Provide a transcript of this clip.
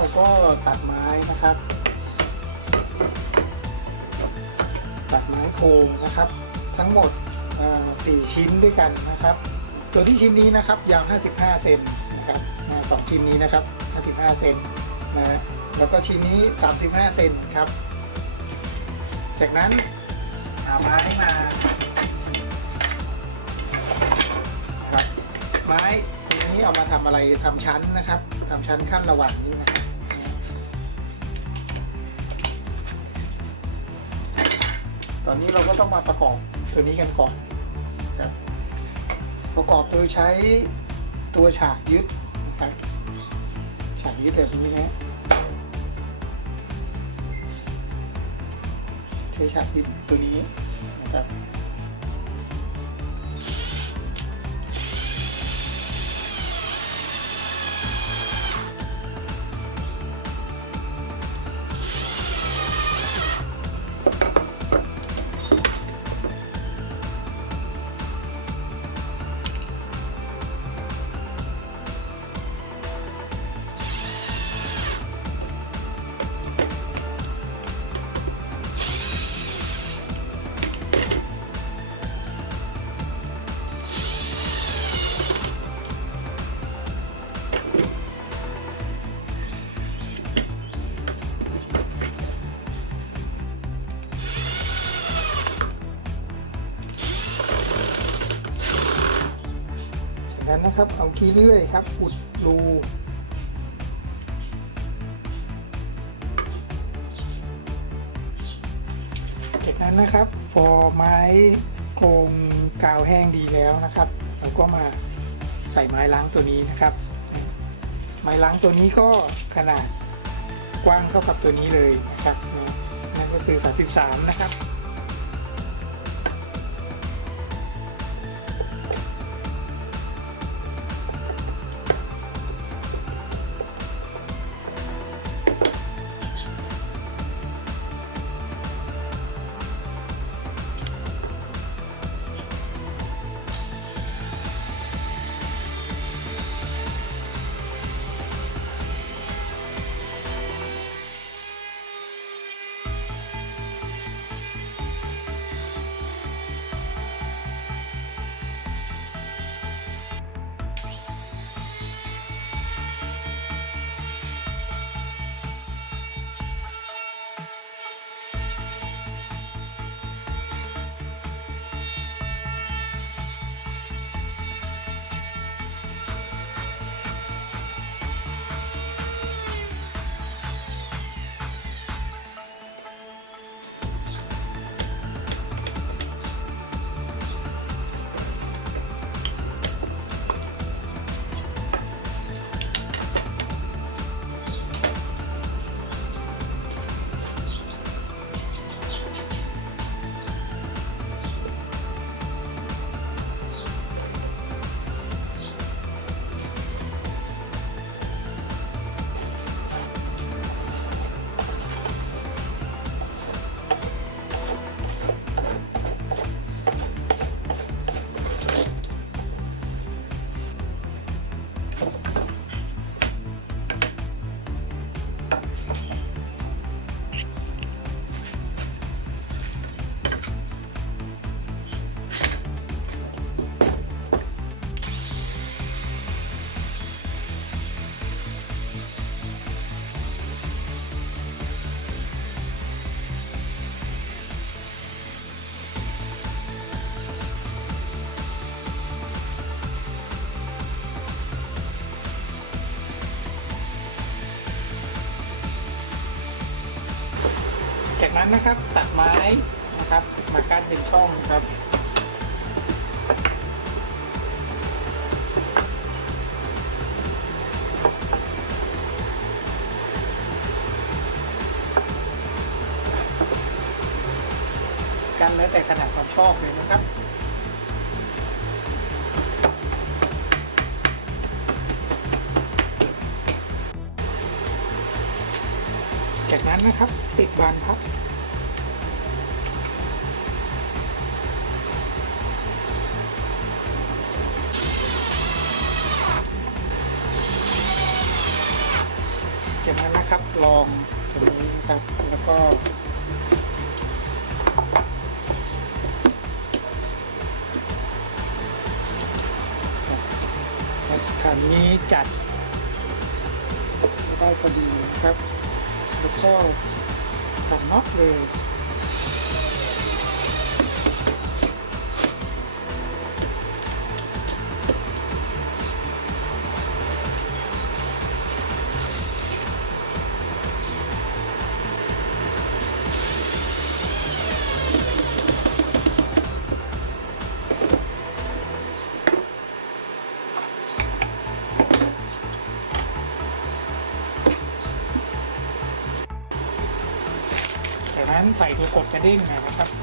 เราก็ตัดไม้นะครับตัดไม้โครงนะครับทั้งหมด4 ชิ้นด้วยกันนะครับตัวที่ชิ้นนี้นะครับยาว55 เซนนะครับ2 ชิ้นนี้นะครับ55 เซนนะแล้วก็ชิ้นนี้35 เซนครับจากนั้นหาไม้มานะครับไม้ตัวนี้เอามาทำอะไรทำชั้นนะครับทำชั้นขั้นระหว่างนี้นะครับตอนนี้เราก็ต้องมาประกอบตัวนี้กันก่อนครับประกอบโดยใช้ตัวฉากยึดนะครับฉากยึดแบบนี้นะใช้ฉากยึดตัวนี้นะครับนั้นนะครับเอาขี้เลื่อยครับอุดรูจากนั้นนะครับพอไม้โครงกาวแห้งดีแล้วนะครับเราก็มาใส่ไม้ล้างตัวนี้นะครับไม้ล้างตัวนี้ก็ขนาดกว้างเท่ากับตัวนี้เลยนะครับนั่นก็คือ33นะครับจากนั้นนะครับตัดไม้นะครับมากั้นเป็นช่องครับกันแล้วแต่ขนาดความชอบเลยนะครับจากนั้นนะครับติดบานพับจ จากนั้นนะครับลองตรงนี้นะครับแล้วก็คราวนี้จัดได้พอดีนะครับแล้วก็ขันน็อตเลยจากนั้นใส่ตัวกดกระดิ่งนะครับ